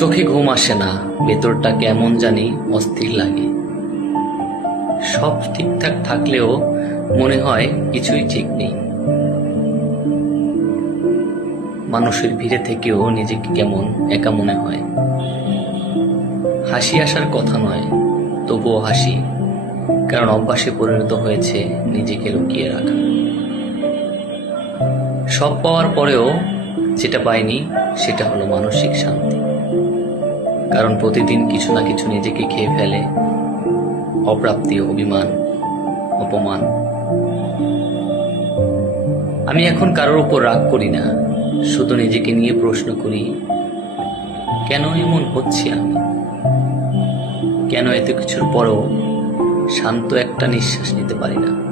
চোখে ঘুম আসে না, ভেতরটা কেমন জানি অস্থির লাগে। সব ঠিকঠাক থাকলেও মনে হয় কিছুই ঠিক নেই। মানুষের ভিড়ে থেকেও নিজেকে কেমন একা মনে হয়। হাসি আসার কথা নয়, তবুও হাসি, কারণ অভ্যাসে পরিণত হয়েছে নিজেকে লুকিয়ে রাখা। সব পাওয়ার পরেও যেটা পাইনি সেটা হলো মানসিক শান্তি। কারণ প্রতিদিন কিছু না কিছু নিজেকে খেয়ে ফেলে অপ্রাপ্তি, অভিমান, অপমান। আমি এখন কারোর উপর রাগ করি না, শুধু নিজেকে নিয়ে প্রশ্ন করি, কেন এমন হচ্ছে আমি? কেন এত কিছুর পরও শান্ত একটা নিঃশ্বাস নিতে পারি না?